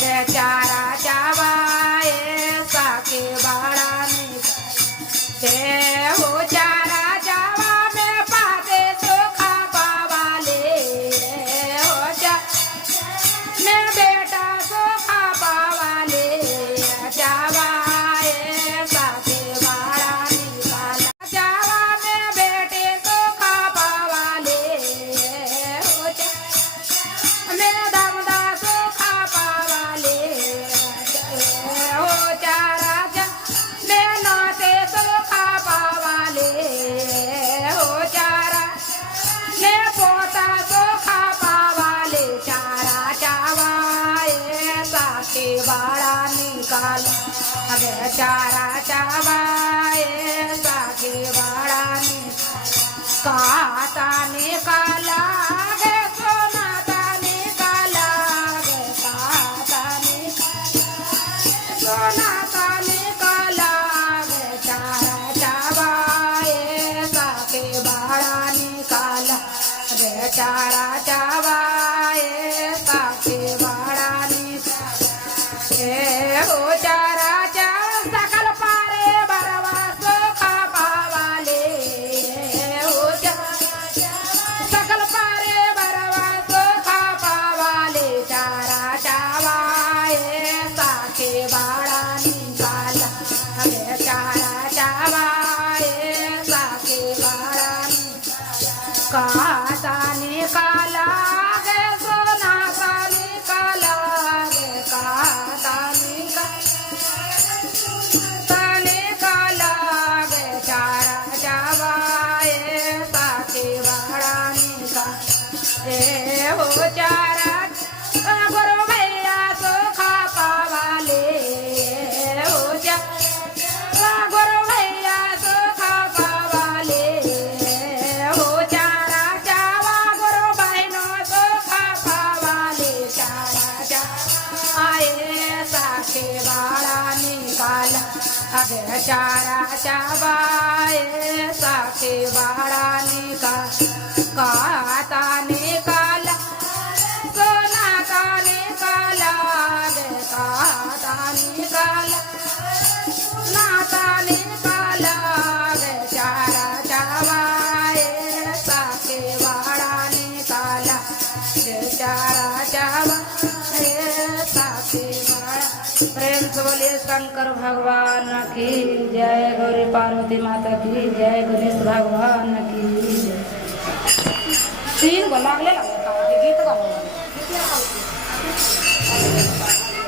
बेचाराच्या बाये साखे बाळाने देव चाराच्या वामे पाते सुखा पावाले ने बेटा सुखा पावाले जावाये साखे बाळाने काला जावा में बेटे सुखा पावाले में दामदा सुखा पावाले हो चाराच्या में नाते सुखा पावाले हो चारा ने पोता सुखा पावाले चारा चावाये साखे बाळा निकाला अगे चारा चावाये साखे बाळा काता निकाला गे सोनाता निकाला गे काता सोनाता निकाला गे चारा चावाये साखे बाळा निकाला गे चारा चावाये साखे बाळा निकाला हो चारा सकल पारे बरवा सुखा पावाले हो सकल पारे बरवा सुखा पावाले चारा चावाये साखे बाळा निकाला अगे चारा चावाये साखे बाळा काता निकाला गे सोनाता निकाला गे काता निकाला गे चारा चावाये साखे बाळा निकाला हो चारा गुरु भैया सुखा पावाले हो गुरु भैया सुखा पावाले हो चारा चावा गुरु बहिनो सुखा पावाले चारा चावाये साखे बाळा निकाला अगे चारा चावाये साखे बाळा निकाला काता निकाला सोनाता निकाला गे काता निकाला नाता निकाला गे चारा चावाये साखे बाळा निकाला गे चारा चावाये साखे बाळा। प्रेम से बोलिए शंकर भगवान की जय, गौरी पार्वती माता की जय, गणेश भगवान की जय। तीन गो लागले